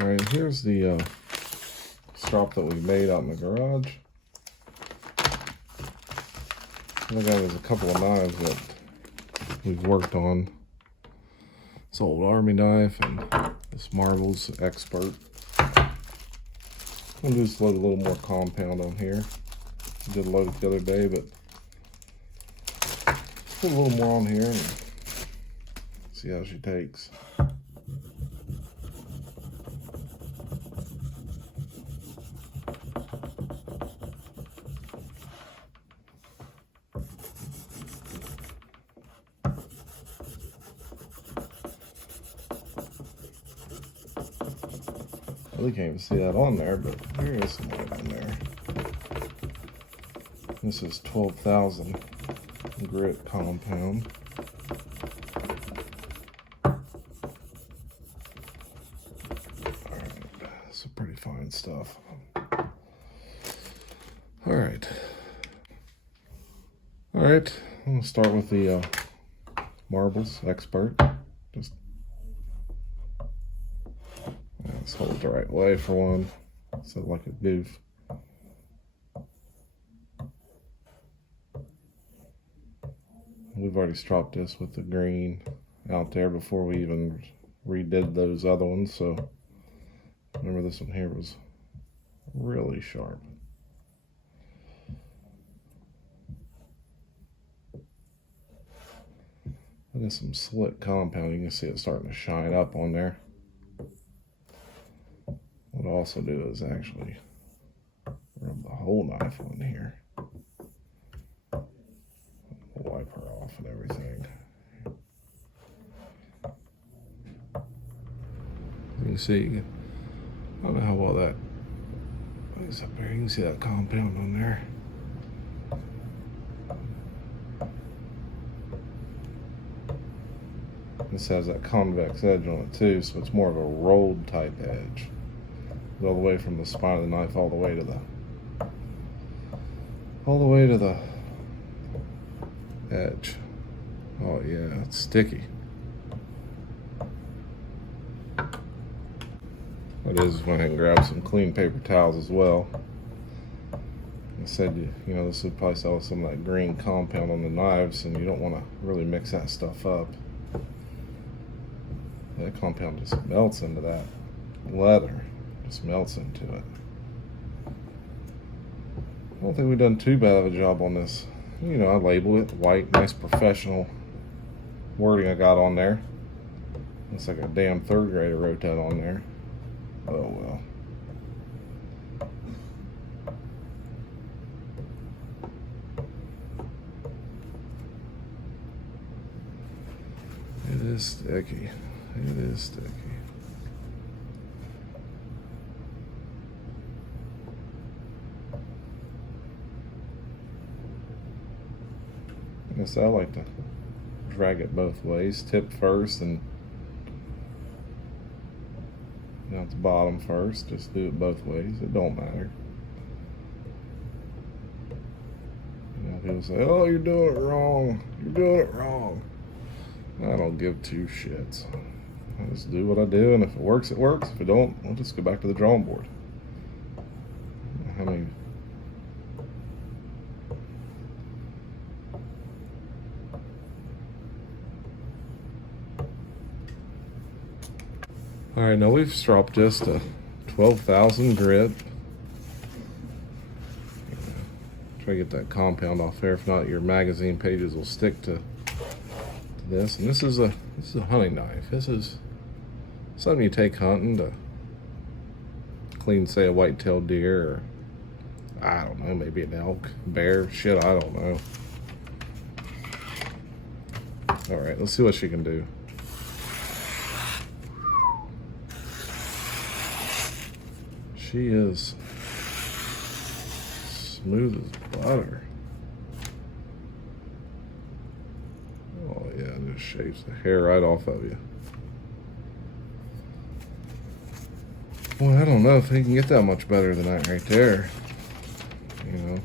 All right, here's the strop that we made out in the garage. I got is a couple of knives that we've worked on. This old army knife and this Marvel's Expert. I'm gonna just load a little more compound on here. I did load it the other day, but let's put a little more on here and see how she takes. I really can't even see that on there, but there is some white on there. This is 12,000 grit compound. Alright, some pretty fine stuff. Alright, I'm going to start with the Marvel's Expert. Just hold it the right way for one, so like a goof. We've already stropped this with the green out there before we even redid those other ones, so remember this one here was really sharp. And there's some slick compound. You can see it starting to shine up on there. What I'll also do is actually rub the whole knife on here. Wipe her off and everything. You can see, I don't know how well that is up there. You can see that compound on there. This has that convex edge on it too, so it's more of a rolled type edge. All the way from the spine of the knife all the way to the edge. Oh yeah, it's sticky. What it is, went ahead and grab some clean paper towels as well. I said, you know, this would probably sell some of that green compound on the knives, and you don't want to really mix that stuff up. That compound just melts into that leather. Just melts into it. I don't think we've done too bad of a job on this. You know, I labeled it white, nice professional wording I got on there. Looks like a damn third grader wrote that on there. Oh well. It is sticky. It is sticky. I guess I like to drag it both ways. Tip first and at the bottom first. Just do it both ways. It don't matter. You know, people say, "Oh, you're doing it wrong. You're doing it wrong." I don't give two shits. I just do what I do, and if it works, it works. If it don't, we'll just go back to the drawing board. How many? All right, now we've stropped just a 12,000 grit. Try to get that compound off there. If not, your magazine pages will stick to this. And this is a hunting knife. This is something you take hunting to clean, say, a white-tailed deer, or I don't know, maybe an elk, bear, shit, I don't know. All right, let's see what she can do. She is smooth as butter. Oh yeah, it just shaves the hair right off of you. Boy, I don't know if he can get that much better than that right there. You know.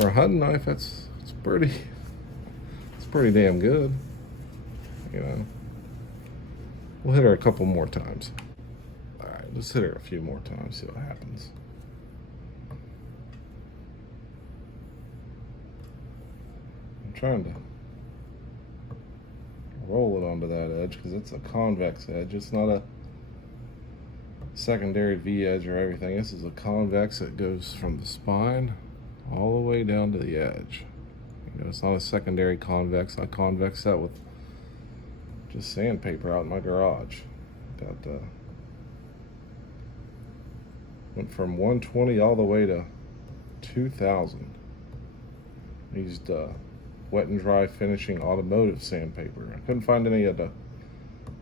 For a hunting knife, it's pretty damn good. You know. We'll hit her a couple more times. All right, let's hit her a few more times, see what happens. I'm trying to roll it onto that edge because it's a convex edge. It's not a secondary V edge or everything. This is a convex that goes from the spine all the way down to the edge. You know, it's not a secondary convex. I convex that with just sandpaper out in my garage. Got went from 120 all the way to 2000. Used wet and dry finishing automotive sandpaper. I couldn't find any at the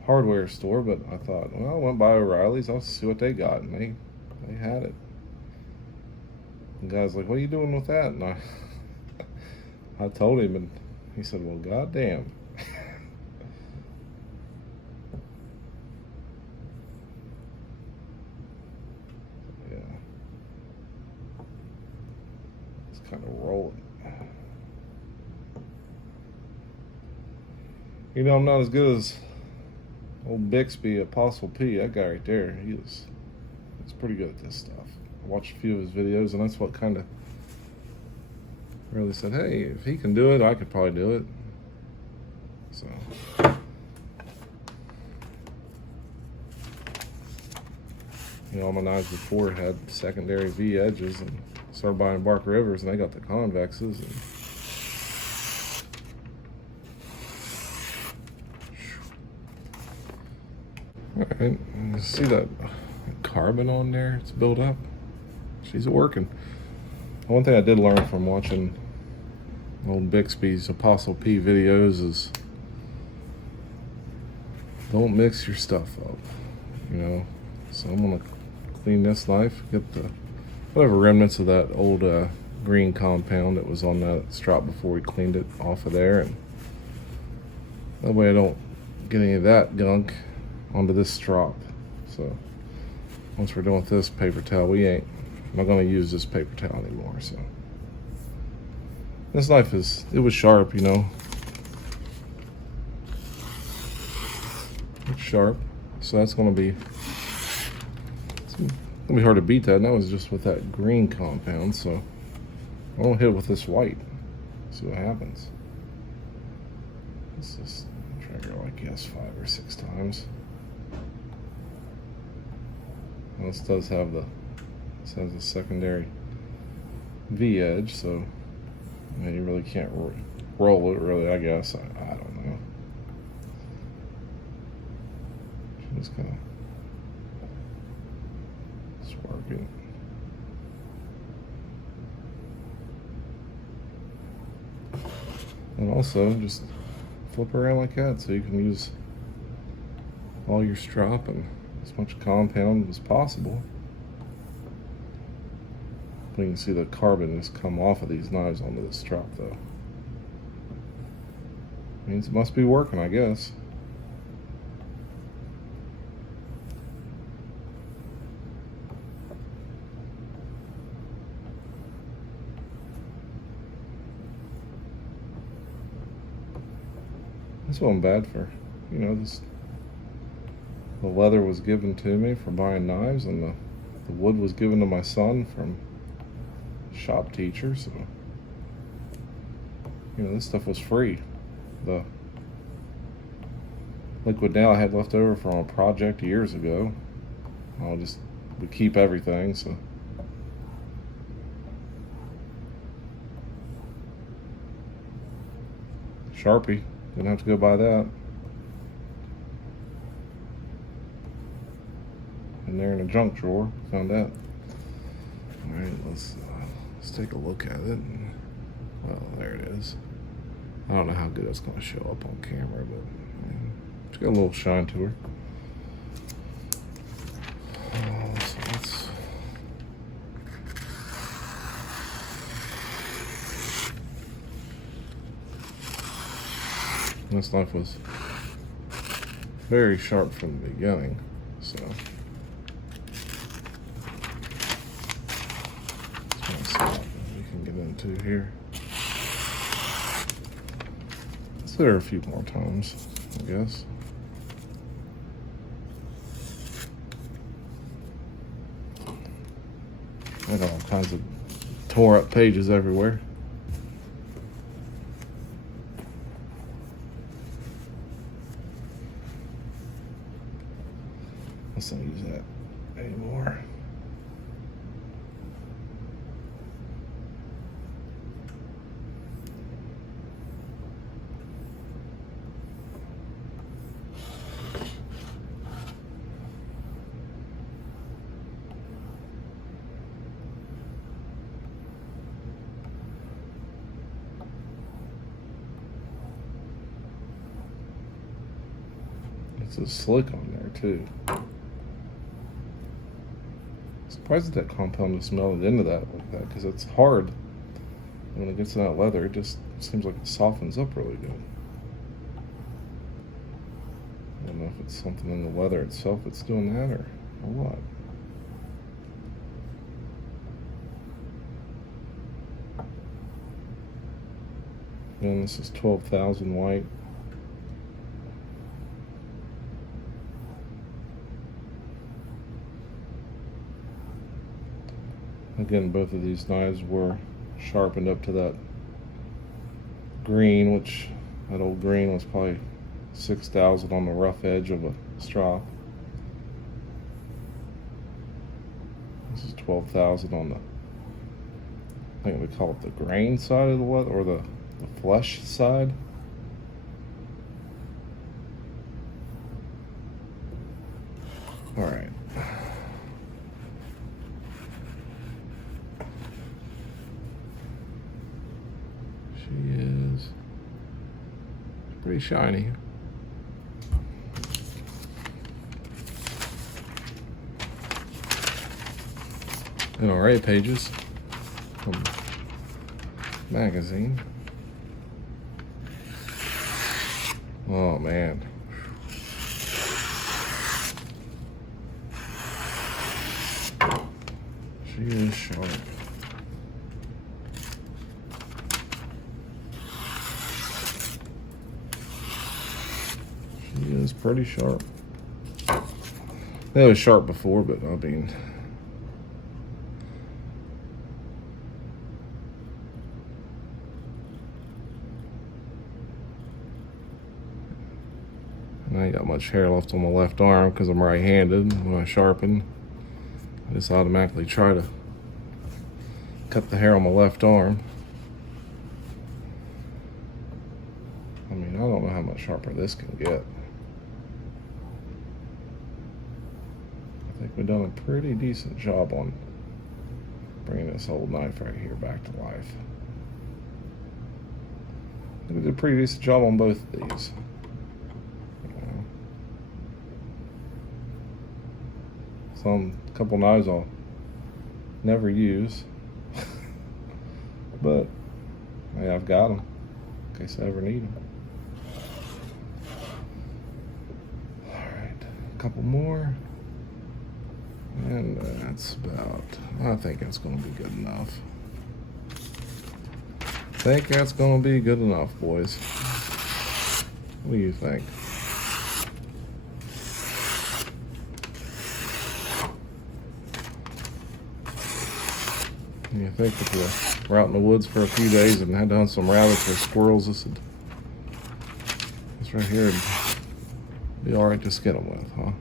hardware store, but I thought, well, I went by O'Reilly's, I'll see what they got, and they had it. The guy's like, what are you doing with that? And I told him, and he said, well, goddamn. Yeah. It's kind of rolling. You know, I'm not as good as old Bixby, Apostle P. That guy right there, he's pretty good at this stuff. I watched a few of his videos, and that's what kind of really said, hey, if he can do it, I could probably do it. So, you know, all my knives before had secondary V edges, and started buying Bark Rivers, and they got the convexes. And all right, you see that carbon on there? It's built up. She's working. One thing I did learn from watching old Bixby's Apostle P videos is don't mix your stuff up, you know. So I'm gonna clean this knife, get the whatever remnants of that old green compound that was on that strop before we cleaned it off of there, and that way I don't get any of that gunk onto this strop. So once we're done with this paper towel, I'm not gonna use this paper towel anymore. So this knife it was sharp, you know. It's sharp, so it's gonna be hard to beat that. And that was just with that green compound, so I'm gonna hit it with this white. See what happens. Let's just trigger, I guess, 5 or 6 times. And this does have this has a secondary V edge, so you know, you really can't roll it, really, I guess. I don't know. Just kind of spark it. And also, just flip around like that so you can use all your strop and as much compound as possible. You can see the carbon just come off of these knives onto the strop, though. Means it must be working, I guess. This wasn't bad for, you know, the leather was given to me for buying knives, and the wood was given to my son from shop teacher, so you know, this stuff was free. The liquid nail I had left over from a project years ago. We keep everything, so Sharpie, didn't have to go buy that. And they're in a junk drawer, found that. All right, let's take a look at it. Well, there it is. I don't know how good it's going to show up on camera, but it's got a little shine to her. This knife was very sharp from the beginning, so let's see what we can get into here. here. Let's do her a few more times, I guess. I got all kinds of tore up pages everywhere. Let's not use that anymore. It's a slick on there too. Surprised that compound just melted into that like that, because it's hard. And when it gets in that leather, it just seems like it softens up really good. I don't know if it's something in the leather itself that's doing that or what. And this is 12,000 white. Again, both of these knives were sharpened up to that green, which that old green was probably 6,000 on the rough edge of a strop. This is 12,000 on the, I think we call it the grain side of the leather, or the flesh side. All right. She is pretty shiny. NRA pages from magazine. Oh man. She is sharp. She is pretty sharp. It was sharp before, but I mean, I ain't got much hair left on my left arm because I'm right-handed. When I sharpen, I just automatically try to cut the hair on my left arm. I mean, I don't know how much sharper this can get. I think we've done a pretty decent job on bringing this old knife right here back to life. I think we did a pretty decent job on both of these. Some couple knives I'll never use, but hey, I've got them in case I ever need them. All right, a couple more, and that's about. I think that's going to be good enough. I think that's going to be good enough, boys. What do you think? You think if we're out in the woods for a few days and had done some rabbits or squirrels, this right here would be all right to skin them with, huh?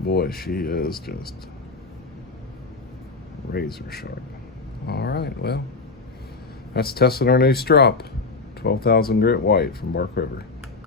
Boy, she is just razor sharp. All right, well, that's testing our new strop, 12,000 grit white from Bark River.